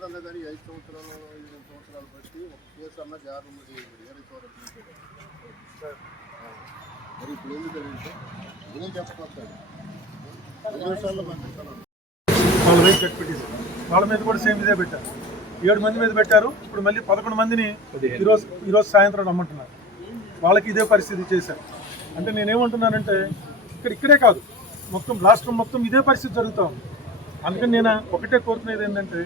ఎప్పుడన్నా కానీ 5 సంవత్సరాలు 8 సంవత్సరాలు బట్టి ఒక కేసు అన్న జారుంది వేరే చోట మరి ఇప్పుడు ఎందుకంటే ఇదేం చెప్పకపోతాడు 2 నిమిషాల్లో పంపిస్తాను. వాళ్ళ మీద కూడా సేమ్ ఇదే పెట్టారు. 7 మంది మీద పెట్టారు. ఇప్పుడు మళ్ళీ 11 మందిని ఈరోజు సాయంత్రం రమ్మంటున్నారు. వాళ్ళకి ఇదే పరిస్థితి చేశారు. అంటే నేనేమంటున్నానంటే ఇక్కడే కాదు, మొత్తం రాష్ట్రం మొత్తం ఇదే పరిస్థితి జరుగుతూ ఉంది. అందుకని నేను ఒకటే కోరుకునేది ఏంటంటే,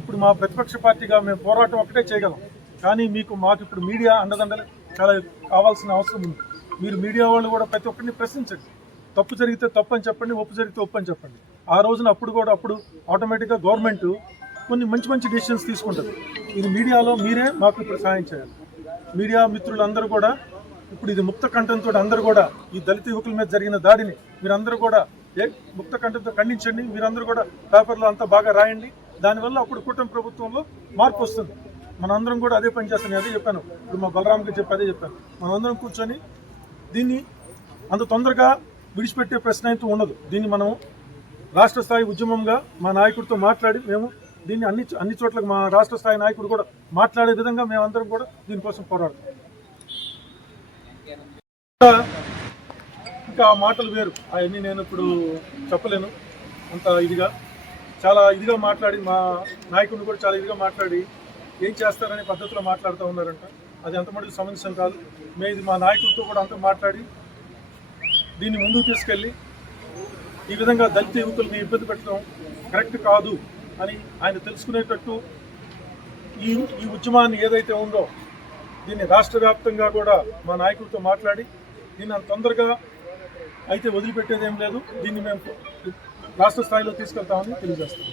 ఇప్పుడు మా ప్రతిపక్ష పార్టీగా మేము పోరాటం ఒకటే చేయగలం, కానీ మాకు ఇప్పుడు మీడియా అండదండలు చాలా కావాల్సిన అవసరం ఉంది. మీరు మీడియా వాళ్ళు కూడా ప్రతి ఒక్కరిని ప్రశ్నించండి. తప్పు జరిగితే తప్పు అని చెప్పండి, ఒప్పు జరిగితే ఒప్పు అని చెప్పండి. ఆ రోజున అప్పుడు ఆటోమేటిక్గా గవర్నమెంట్ కొన్ని మంచి డెసిషన్స్ తీసుకుంటుంది. ఇది మీడియాలో మీరే మాకు ఇప్పుడు సహాయం చేయాలి. మీడియా మిత్రులందరూ కూడా ఇప్పుడు ఇది ముక్త కంఠంతో అందరూ కూడా ఈ దళిత యువకుల మీద జరిగిన దాడిని మీరందరూ కూడా ముక్త కంఠంతో ఖండించండి. మీరందరూ కూడా పేపర్లో అంతా బాగా రాయండి. దానివల్ల అప్పుడు కూటమి ప్రభుత్వంలో మార్పు వస్తుంది. మనందరం కూడా అదే పని చేస్తాను. అదే చెప్పాను, ఇప్పుడు మా బలరాంకి అదే చెప్పాను. మనందరం కూర్చొని దీన్ని అంత తొందరగా విడిచిపెట్టే ప్రశ్న అయితే ఉండదు. దీన్ని మనం రాష్ట్ర స్థాయి ఉద్యమంగా మా నాయకుడితో మాట్లాడి మేము దీన్ని అన్ని చోట్ల మా రాష్ట్ర స్థాయి నాయకుడు కూడా మాట్లాడే విధంగా మేమందరం కూడా దీనికోసం పోరాడతాం. ఇంకా ఆ మాటలు వేరు, అవన్నీ నేను ఇప్పుడు చెప్పలేను. అంత చాలా ఇదిగా మాట్లాడి మా నాయకుడిని కూడా చాలా ఇదిగా మాట్లాడి ఏం చేస్తారనే పద్ధతిలో మాట్లాడుతూ ఉన్నారంట. అది అంత మటుకు సమంజసం కాదు. ఇది మా నాయకులతో కూడా అంతా మాట్లాడి దీన్ని ముందుకు తీసుకెళ్ళి ఈ విధంగా దళిత యువకుల్ని ఇబ్బంది పెట్టడం కరెక్ట్ కాదు అని ఆయన తెలుసుకునేటట్టు ఈ ఉద్యమాన్ని ఏదైతే ఉందో దీన్ని రాష్ట్ర వ్యాప్తంగా కూడా మా నాయకులతో మాట్లాడి దీన్ని అంత తొందరగా అయితే వదిలిపెట్టేదేం లేదు. దీన్ని మేము రాష్ట్ర స్థాయిలో తీసుకెళ్తామని తెలియజేస్తాం.